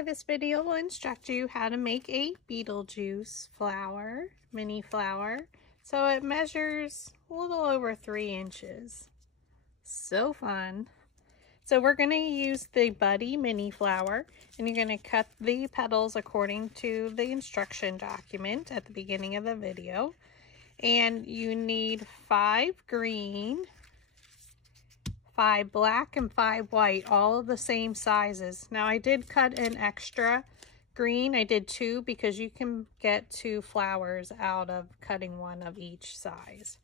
Hi, this video will instruct you how to make a Beetlejuice flower, mini flower. So it measures a little over 3 inches. So fun. So we're going to use the Buddy mini flower, and you're going to cut the petals according to the instruction document at the beginning of the video. And you need 5 green, 5 black, and 5 white, all of the same sizes. Now I did cut an extra green. I did 2 because you can get 2 flowers out of cutting 1 of each size.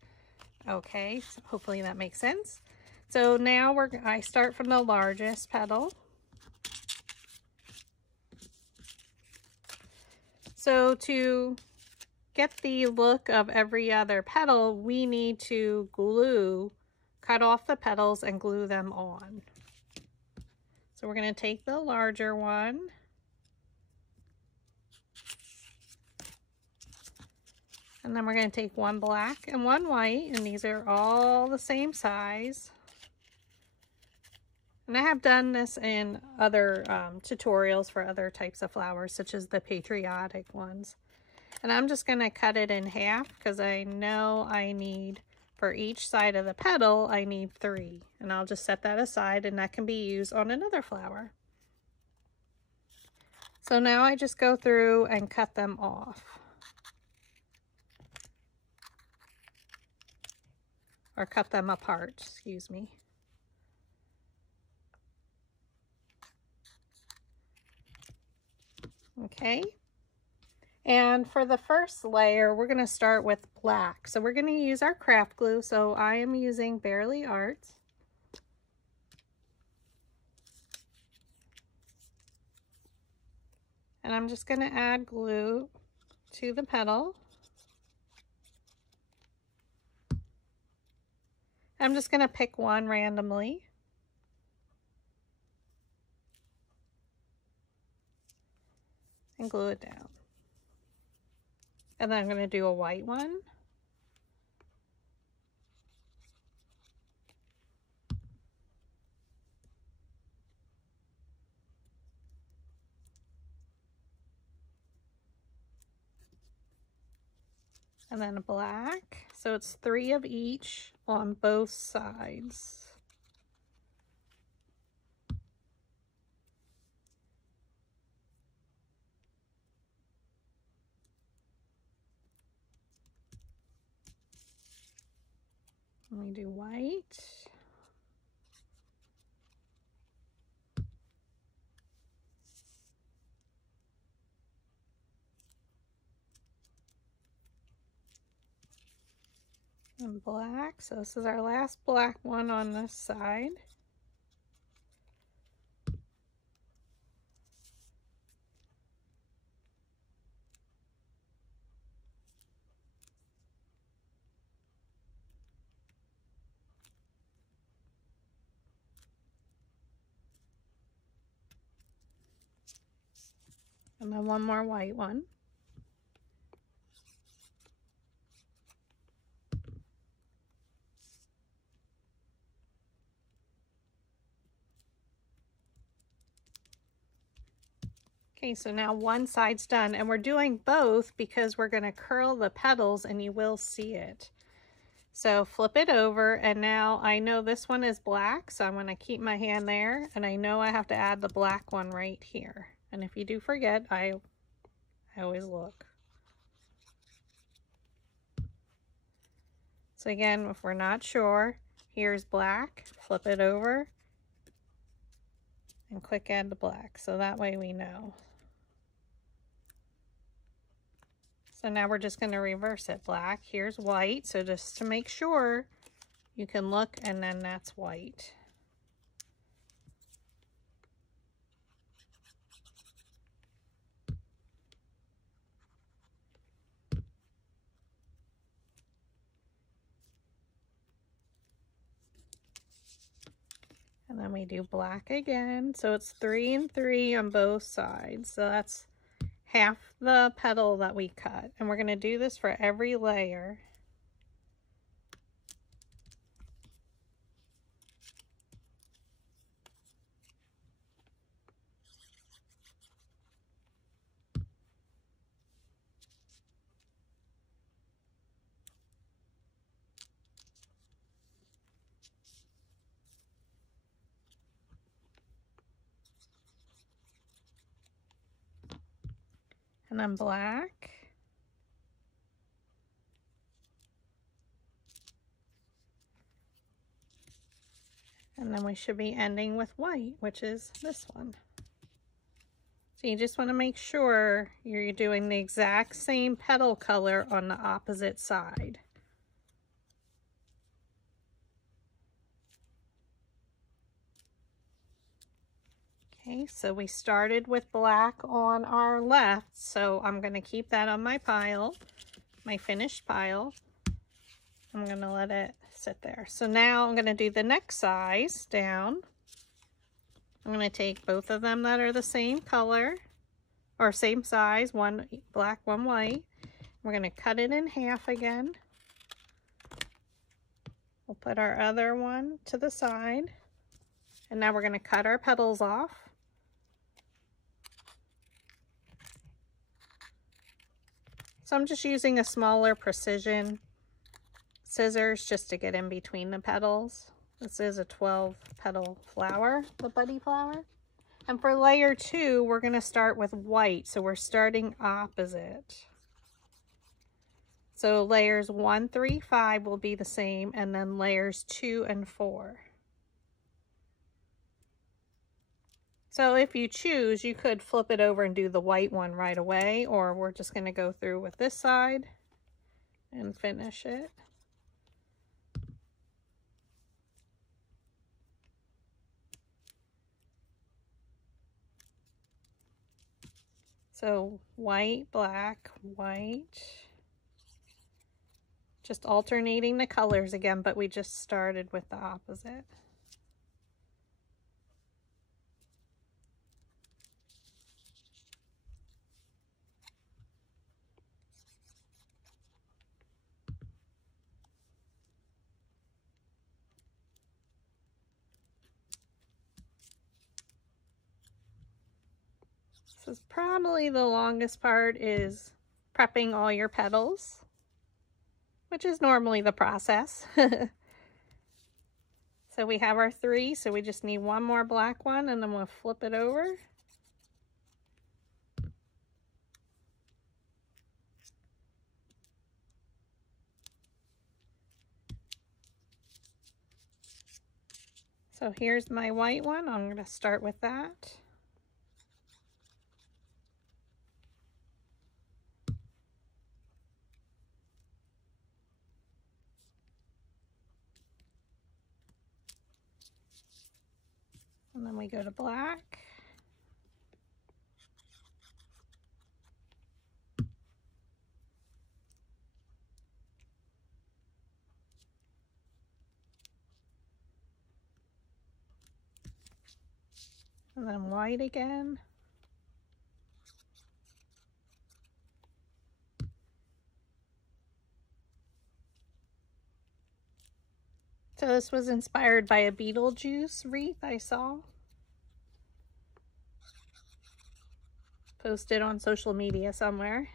Okay, so hopefully that makes sense. So now I start from the largest petal. So to get the look of every other petal, we need to cut off the petals and glue them on. So we're going to take the larger one and then we're going to take 1 black and 1 white, and these are all the same size. And I have done this in other tutorials for other types of flowers, such as the patriotic ones. And I'm just going to cut it in half because I know I need, for each side of the petal, I need 3. And I'll just set that aside, and that can be used on another flower. So now I just go through and cut them off. Or cut them apart, excuse me. Okay. And for the first layer, we're going to start with black. So we're going to use our craft glue. So I am using Barely Art. And I'm just going to add glue to the petal. I'm just going to pick one randomly. And glue it down. And then I'm going to do a white one. And then a black. So it's 3 of each on both sides. Let me do white. And black. So this is our last black one on this side. And then one more white one. Okay, so now one side's done, and we're doing both because we're going to curl the petals and you will see it. So flip it over, and now I know this one is black, so I'm going to keep my hand there, and I know I have to add the black one right here. And if you do forget, I always look. So again, if we're not sure, here's black, flip it over, and click add the black, so that way we know. So now we're just going to reverse it. Black, here's white, so just to make sure you can look, and then that's white. And then we do black again. So it's 3 and 3 on both sides. So that's half the petal that we cut. And we're going to do this for every layer. and then black. And then we should be ending with white, which is this one. So you just want to make sure you're doing the exact same petal color on the opposite side. Okay, so we started with black on our left, so I'm going to keep that on my pile, my finished pile. I'm going to let it sit there. So now I'm going to do the next size down. I'm going to take both of them that are the same color, or same size, one black, one white. We're going to cut it in half again. We'll put our other one to the side. And now we're going to cut our petals off. So I'm just using a smaller precision scissors just to get in between the petals. This is a 12 petal flower, the buddy flower. And for layer 2, we're going to start with white. So we're starting opposite. So layers 1, 3, 5 will be the same, and then layers 2 and 4. So if you choose, you could flip it over and do the white one right away, or we're just going to go through with this side and finish it. So white, black, white. Just alternating the colors again, but we just started with the opposite. This is probably the longest part, is prepping all your petals, which is normally the process. So we have our 3, so we just need one more black one, and then we'll flip it over. So here's my white one. I'm going to start with that. And then we go to black. And then white again. So this was inspired by a Beetlejuice wreath I saw posted on social media somewhere.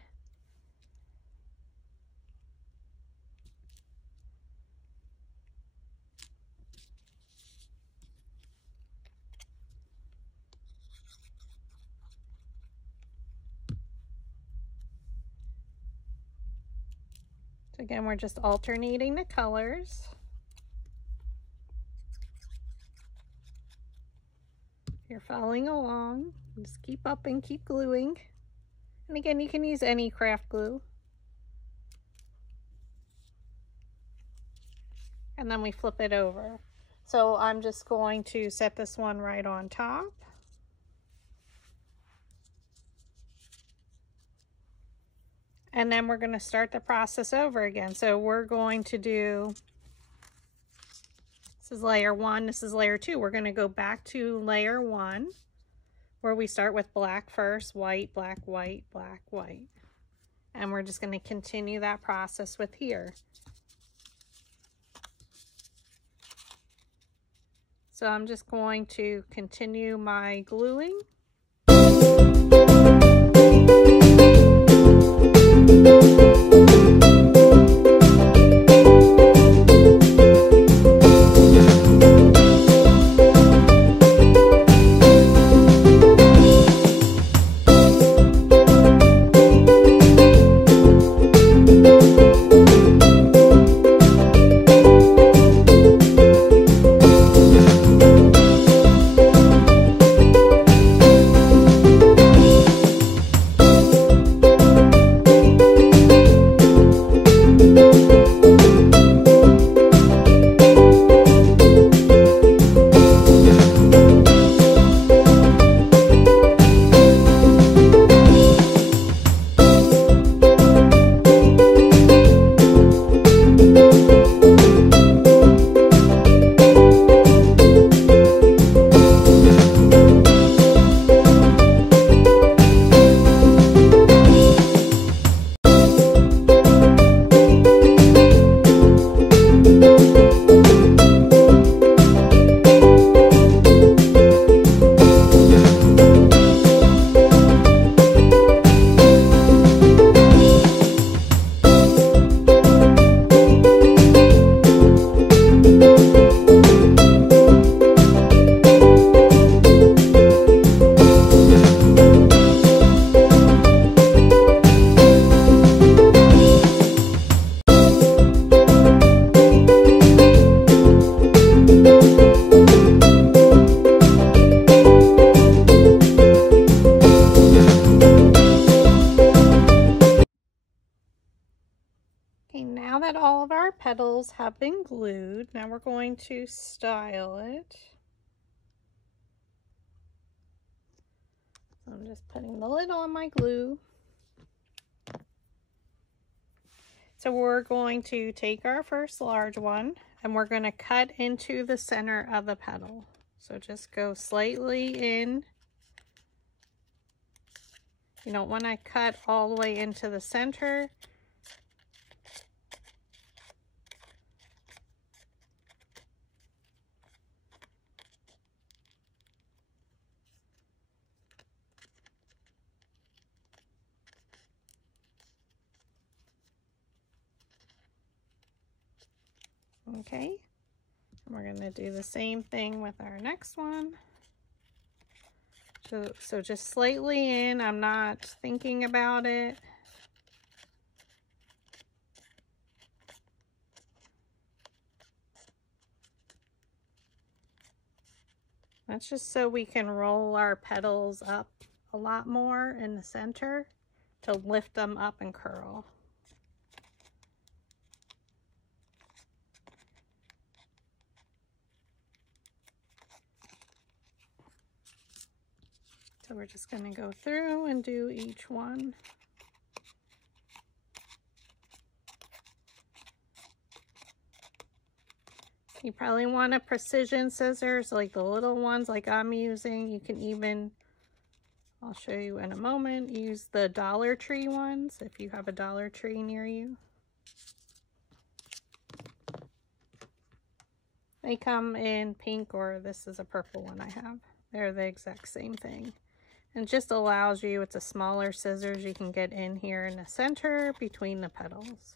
So again, we're just alternating the colors. You're following along, just keep up and keep gluing. And again, you can use any craft glue. And then we flip it over. So I'm just going to set this one right on top. And then we're going to start the process over again. So we're going to do, this is layer 1, this is layer 2. We're going to go back to layer 1, where we start with black first, white, black, white, black, white. And we're just going to continue that process with here. So I'm just going to continue my gluing. petals have been glued. Now we're going to style it. So I'm just putting the lid on my glue. So we're going to take our first large one and we're going to cut into the center of the petal. So just go slightly in. You don't want to cut all the way into the center. Okay, and we're going to do the same thing with our next one. So just slightly in, I'm not thinking about it. That's just so we can roll our petals up a lot more in the center to lift them up and curl. So we're just going to go through and do each one. You probably want a precision scissors like the little ones like I'm using. You can even, I'll show you in a moment, use the Dollar Tree ones if you have a Dollar Tree near you. They come in pink, or this is a purple one I have. They're the exact same thing. And just allows you, it's a smaller scissors, you can get in here in the center between the petals.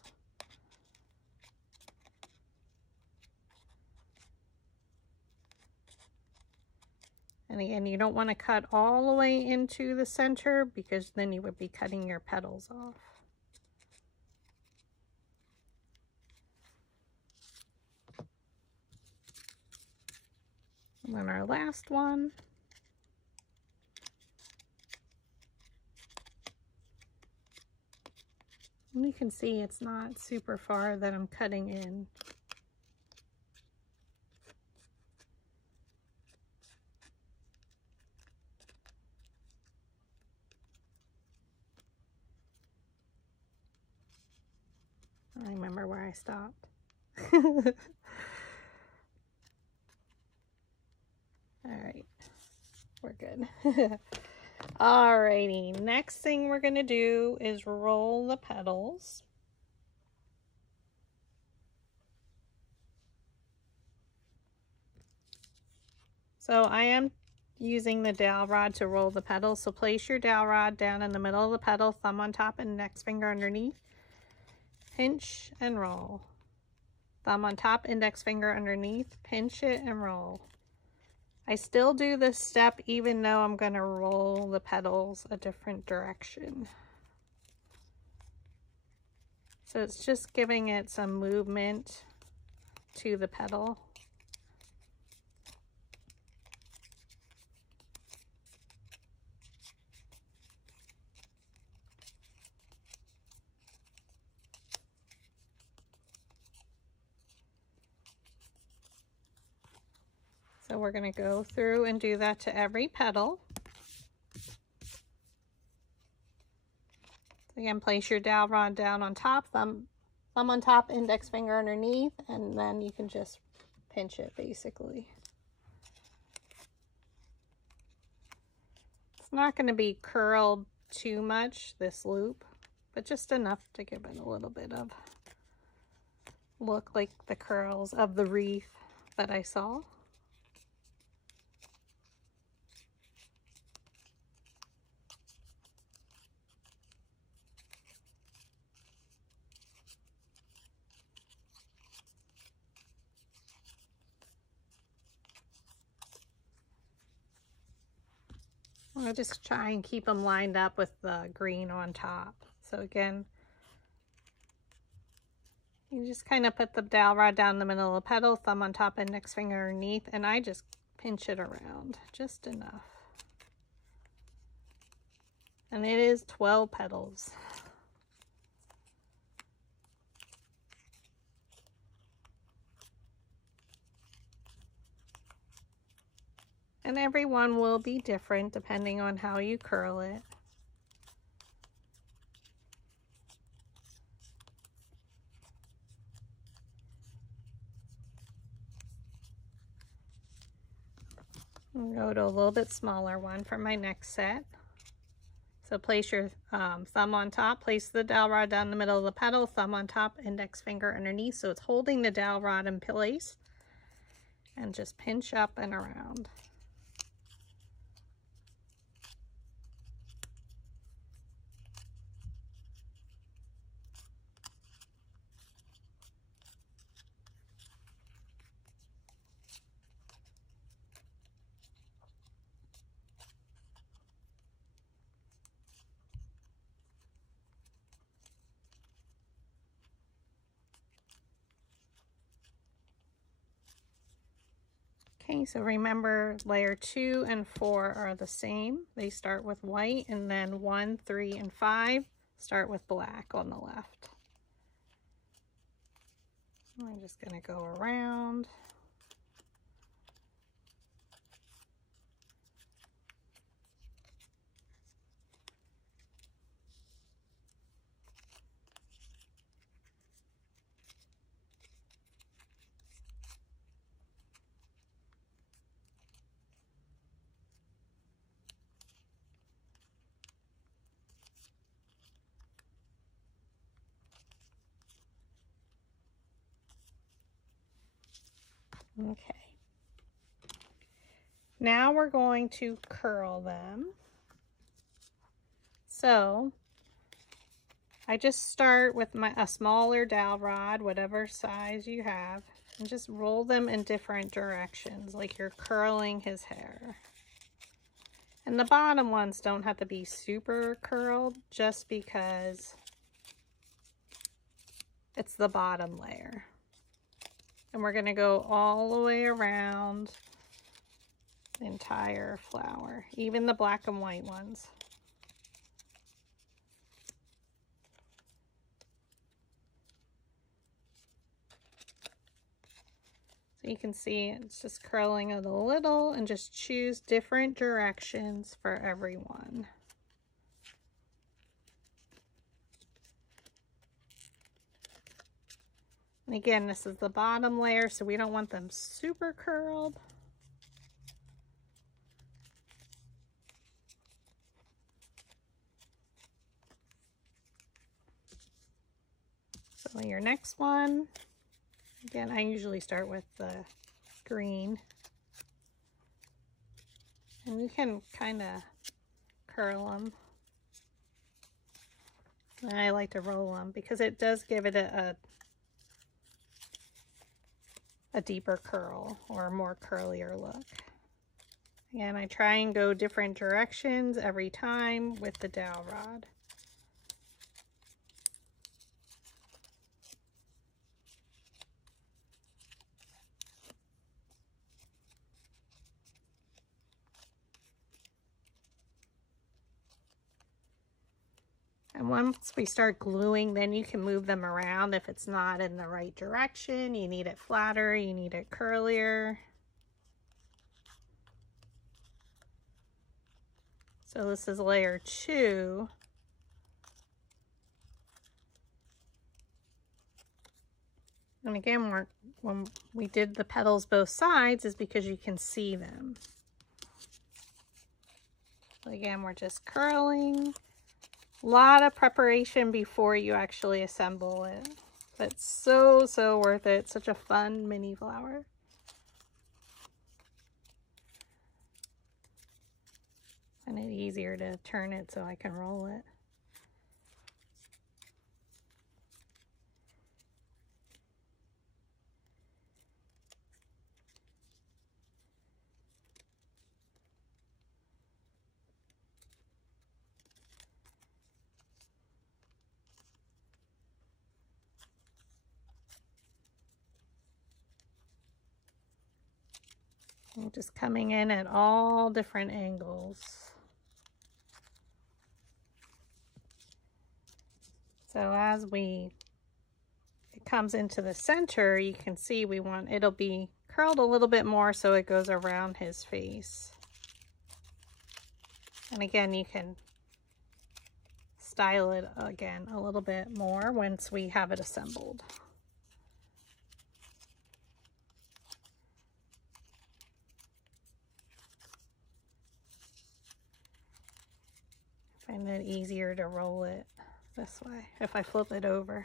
And again, you don't want to cut all the way into the center because then you would be cutting your petals off. And then our last one. And you can see it's not super far that I'm cutting in. I remember where I stopped. All right, we're good. Alrighty, next thing we're gonna do is roll the petals. So I am using the dowel rod to roll the petals. So place your dowel rod down in the middle of the petal, thumb on top and index finger underneath. Pinch and roll. Thumb on top, index finger underneath, pinch it and roll. I still do this step even though I'm going to roll the petals a different direction. So it's just giving it some movement to the petal. So we're going to go through and do that to every petal. Again, place your dowel rod down on top, thumb on top, index finger underneath, and then you can just pinch it basically. It's not going to be curled too much, this loop, but just enough to give it a little bit of look like the curls of the wreath that I saw. I'll just try and keep them lined up with the green on top. So again, you just kind of put the dowel rod down the middle of the petal, thumb on top, index finger underneath, and I just pinch it around just enough. And it is 12 petals. And every one will be different depending on how you curl it. I'll go to a little bit smaller one for my next set. So place your thumb on top, place the dowel rod down the middle of the petal, thumb on top, index finger underneath, so it's holding the dowel rod in place. And just pinch up and around. Okay, so remember layer 2 and 4 are the same. They start with white, and then 1, 3, and 5 start with black on the left. I'm just going to go around. Okay. Now we're going to curl them. So I just start with a smaller dowel rod, whatever size you have, and just roll them in different directions, like you're curling his hair. And the bottom ones don't have to be super curled, just because it's the bottom layer. And we're going to go all the way around the entire flower, even the black and white ones. So you can see it's just curling it a little, and just choose different directions for every one. And again, this is the bottom layer, so we don't want them super curled. So your next one, again, I usually start with the green. And you can kind of curl them. And I like to roll them because it does give it a deeper curl, or a more curlier look. Again, I try and go different directions every time with the dowel rod. And once we start gluing, then you can move them around if it's not in the right direction. You need it flatter, you need it curlier. So this is layer 2. And again, when we did the petals both sides is because you can see them. So again, we're just curling. A lot of preparation before you actually assemble it. But so worth it. Such a fun mini flower. And it's easier to turn it so I can roll it. I'm just coming in at all different angles. So as it comes into the center, you can see it'll be curled a little bit more so it goes around his face. And again, you can style it again a little bit more once we have it assembled. I find it easier to roll it this way if I flip it over.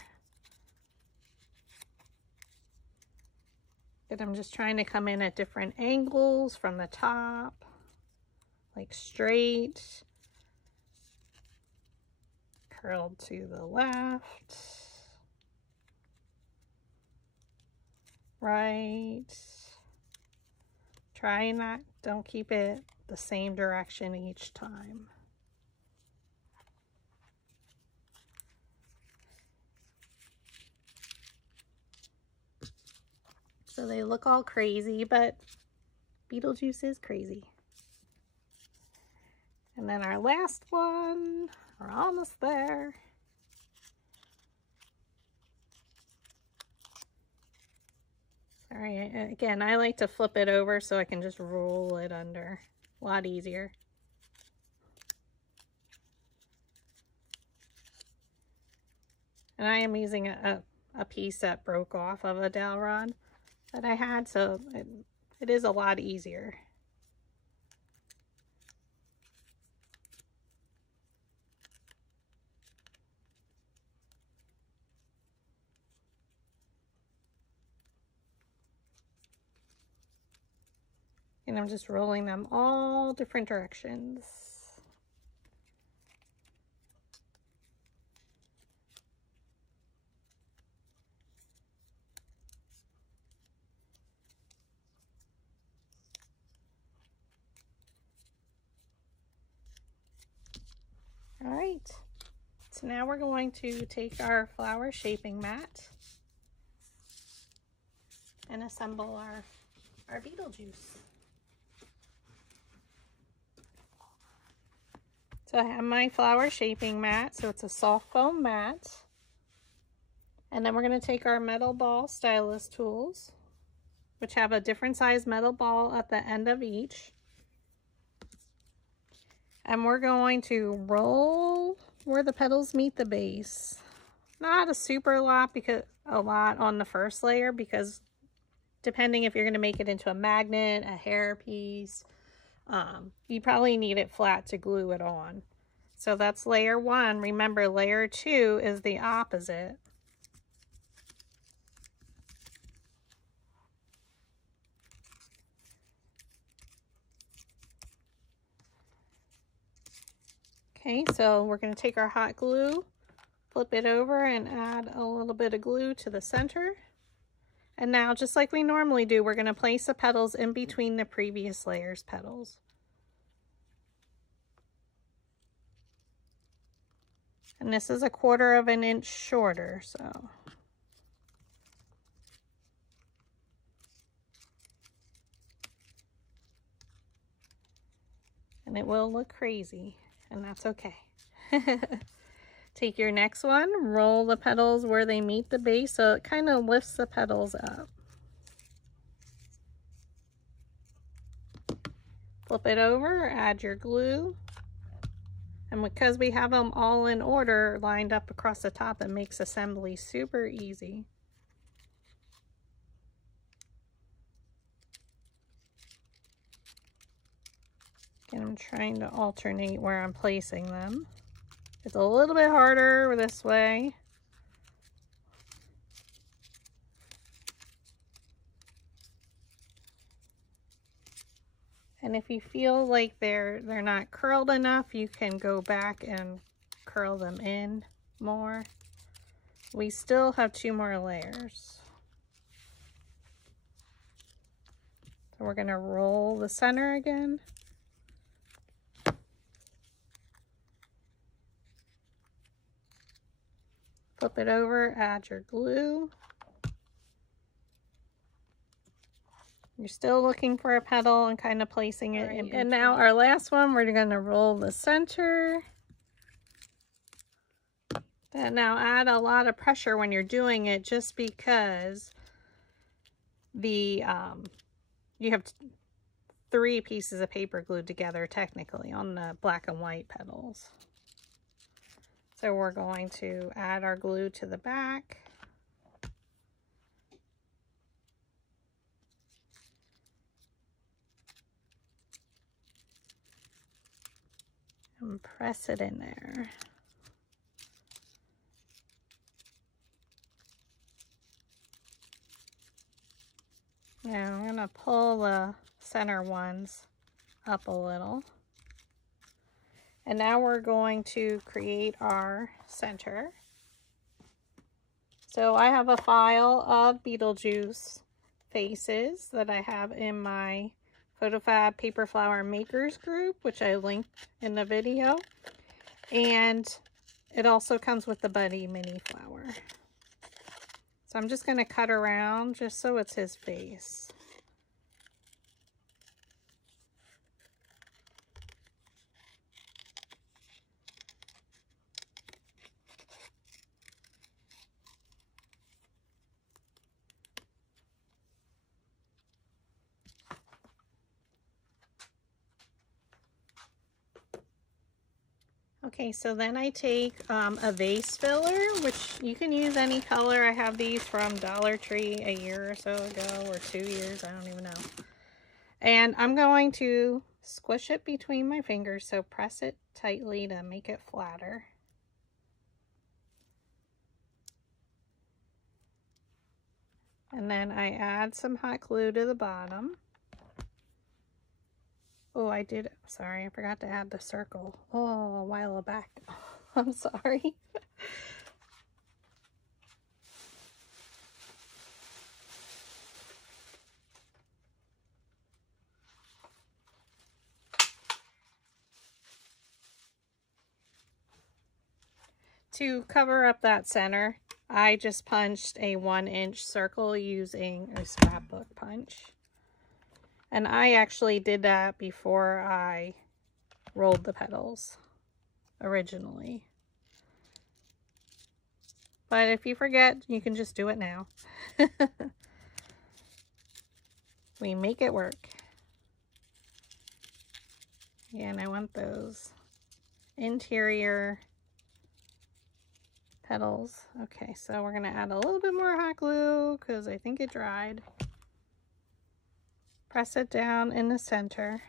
And I'm just trying to come in at different angles from the top, like straight, curled to the left, right. Try not, don't keep it the same direction each time. So they look all crazy, but Beetlejuice is crazy. And then our last one, we're almost there. Sorry, again, I like to flip it over so I can just roll it under. A lot easier. And I am using a piece that broke off of a dowel rod that I had, so it is a lot easier. And I'm just rolling them all different directions. All right, so now we're going to take our flower shaping mat and assemble our Beetlejuice. So I have my flower shaping mat, so it's a soft foam mat. And then we're going to take our metal ball stylus tools, which have a different size metal ball at the end of each. And we're going to roll where the petals meet the base. Not a super lot, because a lot on the first layer, because depending if you're going to make it into a magnet, a hair piece, you probably need it flat to glue it on. So that's layer 1. Remember, layer 2 is the opposite. Okay, so we're going to take our hot glue, flip it over, and add a little bit of glue to the center. And now, just like we normally do, we're going to place the petals in between the previous layer's petals. And this is 1/4 of an inch shorter, so. And it will look crazy, and that's okay. Take your next one, roll the petals where they meet the base so it kind of lifts the petals up. Flip it over, add your glue. And because we have them all in order lined up across the top, it makes assembly super easy. And I'm trying to alternate where I'm placing them. It's a little bit harder this way. And if you feel like they're not curled enough, you can go back and curl them in more. We still have 2 more layers. So we're going to roll the center again. Flip it over, add your glue. You're still looking for a petal and kind of placing it in between. And now our last one, we're going to roll the center. And now add a lot of pressure when you're doing it, just because the you have 3 pieces of paper glued together technically on the black and white petals. So we're going to add our glue to the back. And press it in there. Now I'm going to pull the center ones up a little. And now we're going to create our center. So I have a file of Beetlejuice faces that I have in my PhotoFab Paper Flower Makers group, which I linked in the video. And it also comes with the Buddy mini flower. So I'm just going to cut around just so it's his face. Okay, so then I take a vase filler, which you can use any color. I have these from Dollar Tree a year or so ago, or 2 years, I don't even know. And I'm going to squish it between my fingers, so press it tightly to make it flatter. And then I add some hot glue to the bottom. Oh, sorry, I forgot to add the circle. Oh, a while back. I'm sorry. To cover up that center, I just punched a 1-inch circle using a scrapbook punch. And I actually did that before I rolled the petals originally. But if you forget, you can just do it now. We make it work. Yeah, and I want those interior petals. Okay, so we're going to add a little bit more hot glue because I think it dried. Press it down in the center.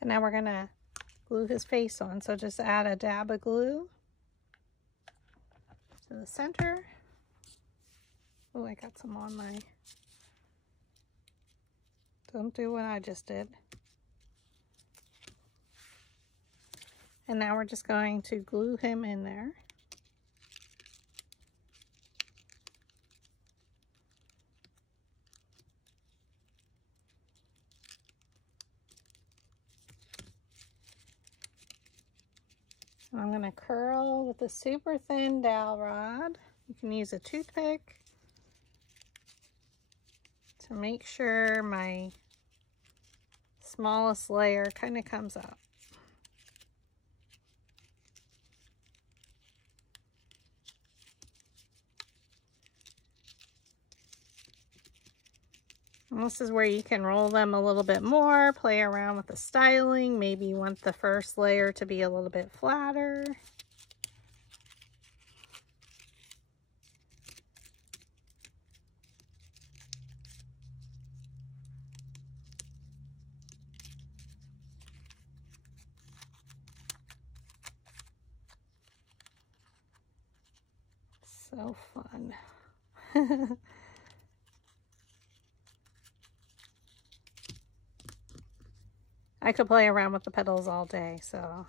And now we're going to glue his face on. So just add a dab of glue to the center. Oh, I got some on my... Don't do what I just did. And now we're just going to glue him in there. And I'm going to curl with a super thin dowel rod. You can use a toothpick to make sure my smallest layer kind of comes up. And this is where you can roll them a little bit more, play around with the styling. Maybe you want the first layer to be a little bit flatter. So fun. I could play around with the petals all day, so.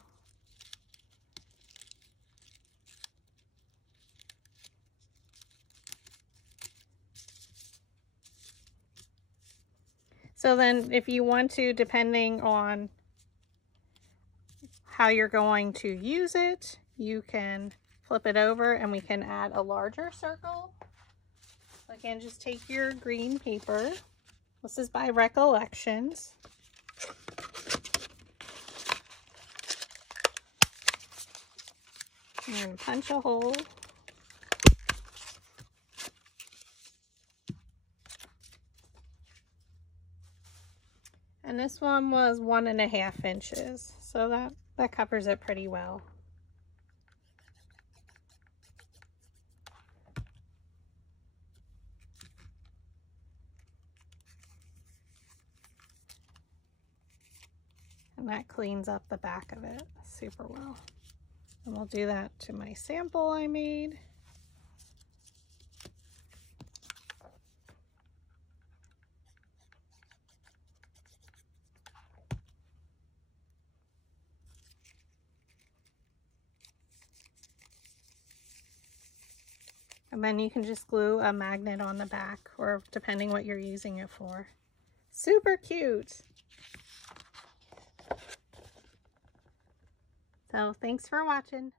So then if you want to, depending on how you're going to use it, you can flip it over and we can add a larger circle. Again, just take your green paper. This is by Recollections. And punch a hole. And this one was 1.5 inches, so that covers it pretty well. And that cleans up the back of it super well. And we'll do that to my sample I made. And then you can just glue a magnet on the back, or depending what you're using it for. Super cute. So thanks for watching.